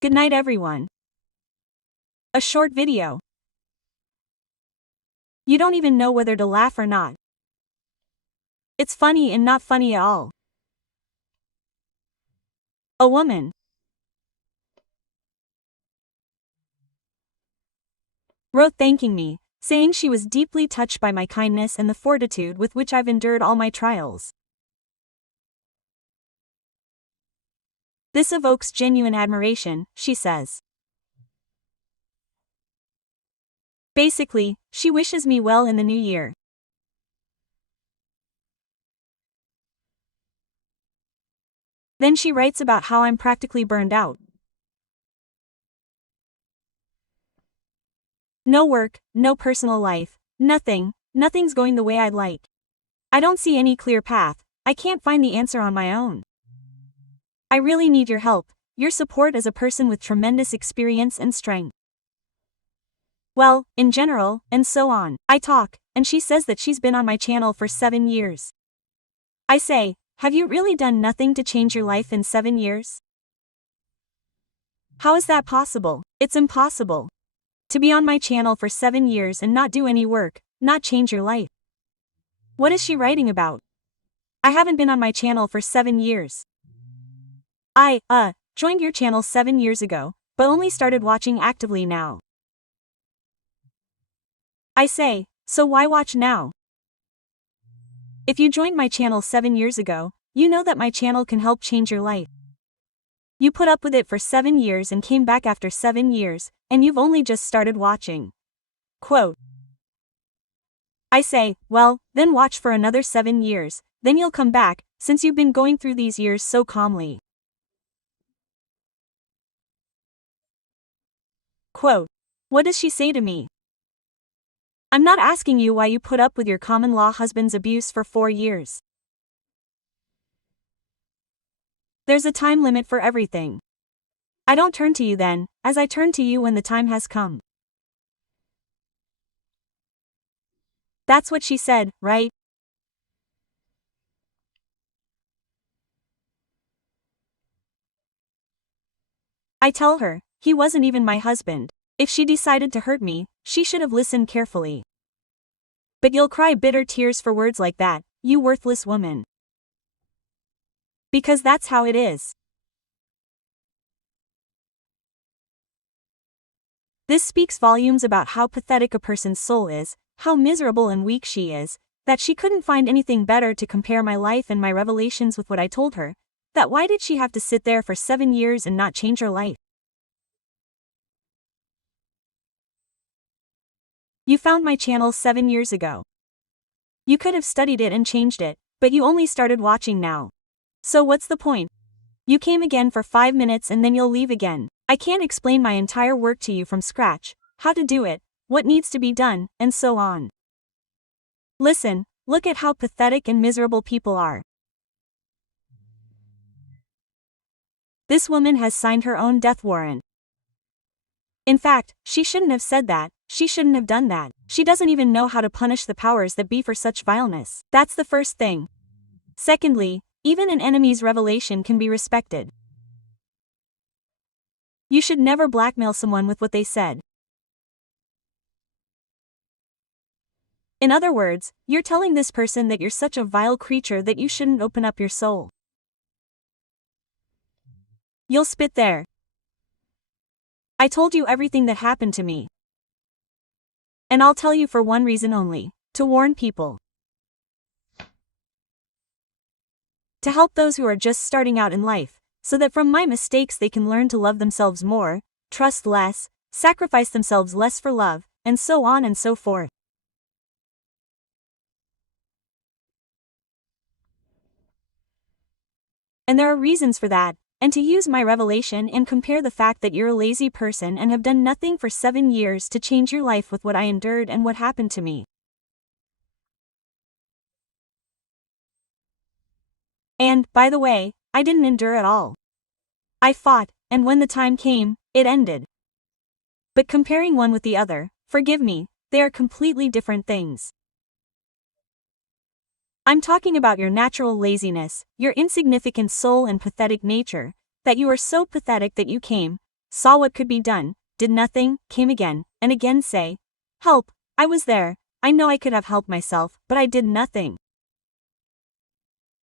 Good night everyone. A short video. You don't even know whether to laugh or not. It's funny and not funny at all. A woman wrote thanking me, saying she was deeply touched by my kindness and the fortitude with which I've endured all my trials. This evokes genuine admiration, she says. Basically, she wishes me well in the new year. Then she writes about how I'm practically burned out. No work, no personal life, nothing's going the way I'd like. I don't see any clear path, I can't find the answer on my own. I really need your help, your support as a person with tremendous experience and strength. Well, in general, and so on. I talk, and she says that she's been on my channel for 7 years. I say, have you really done nothing to change your life in 7 years? How is that possible? It's impossible. To be on my channel for 7 years and not do any work, not change your life. What is she writing about? I haven't been on my channel for 7 years. I joined your channel 7 years ago, but only started watching actively now. I say, so why watch now? If you joined my channel 7 years ago, you know that my channel can help change your life. You put up with it for 7 years and came back after 7 years, and you've only just started watching. Quote. I say, well, then watch for another 7 years, then you'll come back, since you've been going through these years so calmly. Quote. What does she say to me? I'm not asking you why you put up with your common-law husband's abuse for 4 years. There's a time limit for everything. I don't turn to you then, as I turn to you when the time has come. That's what she said, right? I tell her, he wasn't even my husband. If she decided to hurt me, she should have listened carefully. But you'll cry bitter tears for words like that, you worthless woman. Because that's how it is. This speaks volumes about how pathetic a person's soul is, how miserable and weak she is, that she couldn't find anything better to compare my life and my revelations with what I told her, that why did she have to sit there for 7 years and not change her life? You found my channel 7 years ago. You could have studied it and changed it, but you only started watching now. So what's the point? You came again for 5 minutes and then you'll leave again. I can't explain my entire work to you from scratch, how to do it, what needs to be done, and so on. Listen, look at how pathetic and miserable people are. This woman has signed her own death warrant. In fact, she shouldn't have said that, she shouldn't have done that. She doesn't even know how to punish the powers that be for such vileness. That's the first thing. Secondly, even an enemy's revelation can be respected. You should never blackmail someone with what they said. In other words, you're telling this person that you're such a vile creature that you shouldn't open up your soul. You'll spit there. I told you everything that happened to me. And I'll tell you for one reason only, to warn people. To help those who are just starting out in life, so that from my mistakes they can learn to love themselves more, trust less, sacrifice themselves less for love, and so on and so forth. And there are reasons for that, and to use my revelation and compare the fact that you're a lazy person and have done nothing for 7 years to change your life with what I endured and what happened to me. And, by the way, I didn't endure at all. I fought, and when the time came, it ended. But comparing one with the other, forgive me, they are completely different things. I'm talking about your natural laziness, your insignificant soul and pathetic nature, that you are so pathetic that you came, saw what could be done, did nothing, came again, and again say, "Help, I was there, I know I could have helped myself, but I did nothing."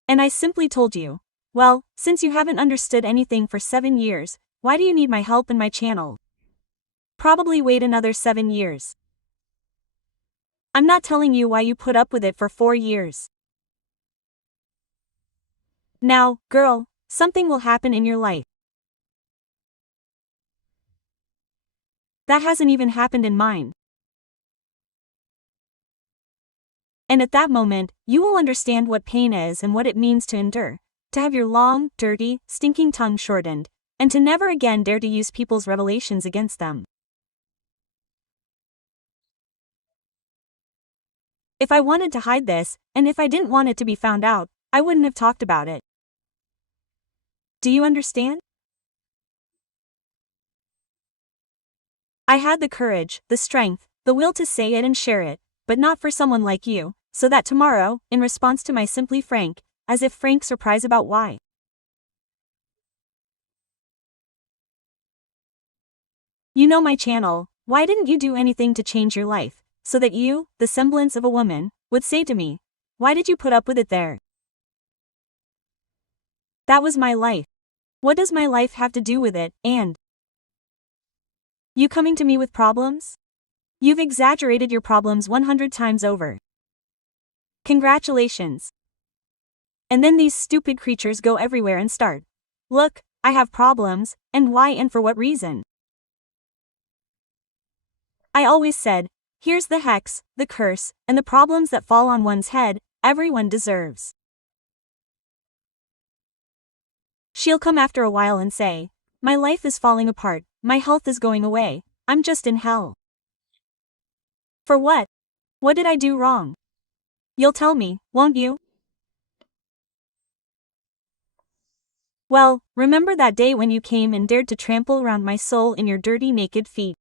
And I simply told you, well, since you haven't understood anything for 7 years, why do you need my help and my channel? Probably wait another 7 years. I'm not telling you why you put up with it for 4 years. Now, girl, something will happen in your life. That hasn't even happened in mine. And at that moment, you will understand what pain is and what it means to endure, to have your long, dirty, stinking tongue shortened, and to never again dare to use people's revelations against them. If I wanted to hide this, and if I didn't want it to be found out, I wouldn't have talked about it. Do you understand? I had the courage, the strength, the will to say it and share it, but not for someone like you, so that tomorrow, in response to my simply frank, as if frank surprise about why. You know my channel, why didn't you do anything to change your life, so that you, the semblance of a woman, would say to me, why did you put up with it there? That was my life. What does my life have to do with it, and you coming to me with problems? You've exaggerated your problems 100 times over. Congratulations. And then these stupid creatures go everywhere and start. Look, I have problems, and why and for what reason? I always said, here's the hex, the curse, and the problems that fall on one's head, everyone deserves. She'll come after a while and say, my life is falling apart, my health is going away, I'm just in hell. For what? What did I do wrong? You'll tell me, won't you? Well, remember that day when you came and dared to trample around my soul in your dirty naked feet?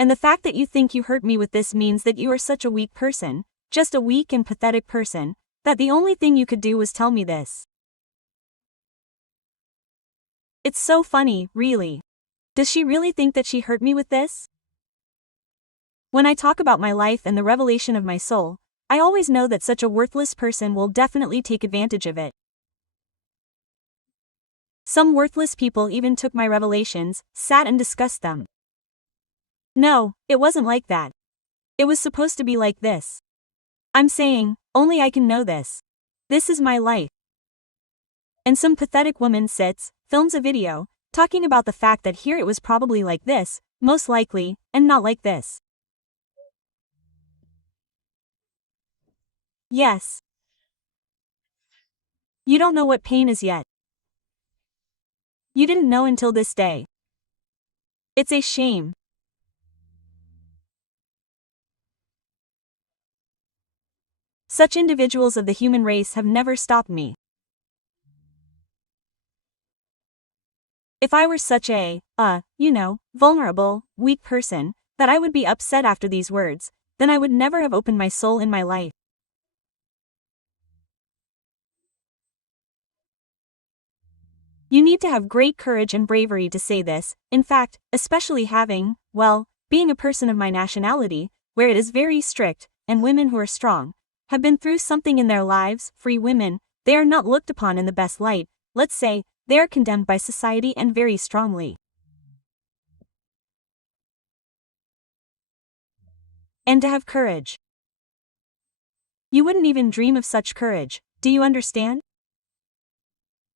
And the fact that you think you hurt me with this means that you are such a weak person, just a weak and pathetic person, that the only thing you could do was tell me this. It's so funny, really. Does she really think that she hurt me with this? When I talk about my life and the revelation of my soul, I always know that such a worthless person will definitely take advantage of it. Some worthless people even took my revelations, sat and discussed them. No, it wasn't like that. It was supposed to be like this. I'm saying, only I can know this. This is my life. And some pathetic woman sits, films a video, talking about the fact that here it was probably like this, most likely, and not like this. Yes. You don't know what pain is yet. You didn't know until this day. It's a shame. Such individuals of the human race have never stopped me. If I were such a, vulnerable, weak person, that I would be upset after these words, then I would never have opened my soul in my life. You need to have great courage and bravery to say this, in fact, especially being a person of my nationality, where it is very strict, and women who are strong, have been through something in their lives, free women, they are not looked upon in the best light, let's say, they are condemned by society and very strongly. And to have courage. You wouldn't even dream of such courage, do you understand?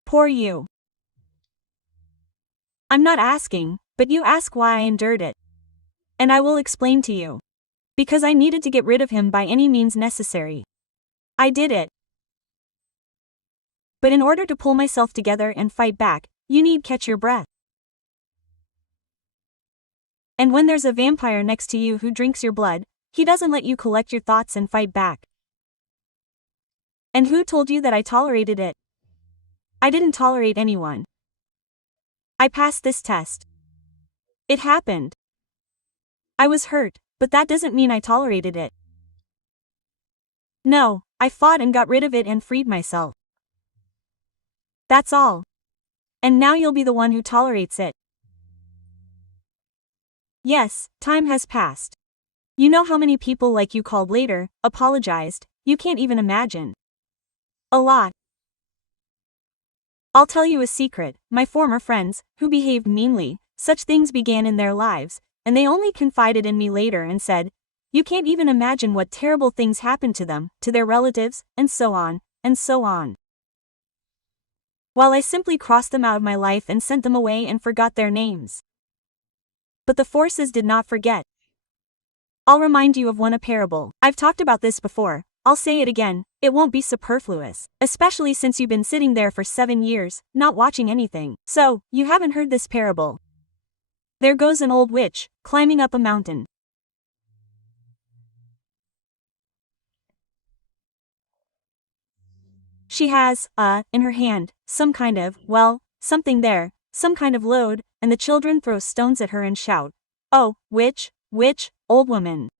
Poor you. I'm not asking, but you ask why I endured it. And I will explain to you. Because I needed to get rid of him by any means necessary. I did it. But in order to pull myself together and fight back, you need catch your breath. And when there's a vampire next to you who drinks your blood, he doesn't let you collect your thoughts and fight back. And who told you that I tolerated it? I didn't tolerate anyone. I passed this test. It happened. I was hurt, but that doesn't mean I tolerated it. No, I fought and got rid of it and freed myself. That's all. And now you'll be the one who tolerates it. Yes, time has passed. You know how many people like you called later, apologized, you can't even imagine. A lot. I'll tell you a secret, my former friends, who behaved meanly, such things began in their lives, and they only confided in me later and said, you can't even imagine what terrible things happened to them, to their relatives, and so on, and so on. While I simply crossed them out of my life and sent them away and forgot their names. But the forces did not forget. I'll remind you of a parable. I've talked about this before, I'll say it again, it won't be superfluous, especially since you've been sitting there for 7 years, not watching anything. So, you haven't heard this parable. There goes an old witch, climbing up a mountain. She has, in her hand, some kind of, something there, some kind of load, and the children throw stones at her and shout, oh, witch, witch, old woman.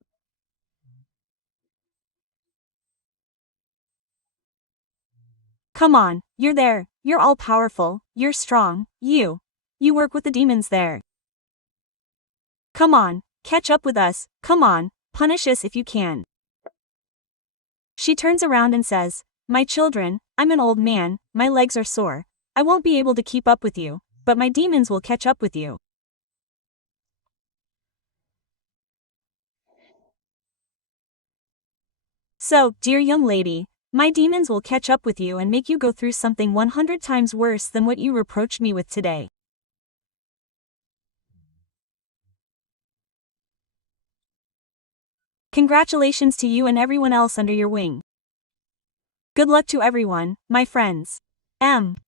Come on, you're there, you're all powerful, you're strong, you work with the demons there. Come on, catch up with us, come on, punish us if you can. She turns around and says, my children, I'm an old man, my legs are sore, I won't be able to keep up with you, but my demons will catch up with you. So, dear young lady, my demons will catch up with you and make you go through something 100 times worse than what you reproached me with today. Congratulations to you and everyone else under your wing. Good luck to everyone, my friends. M.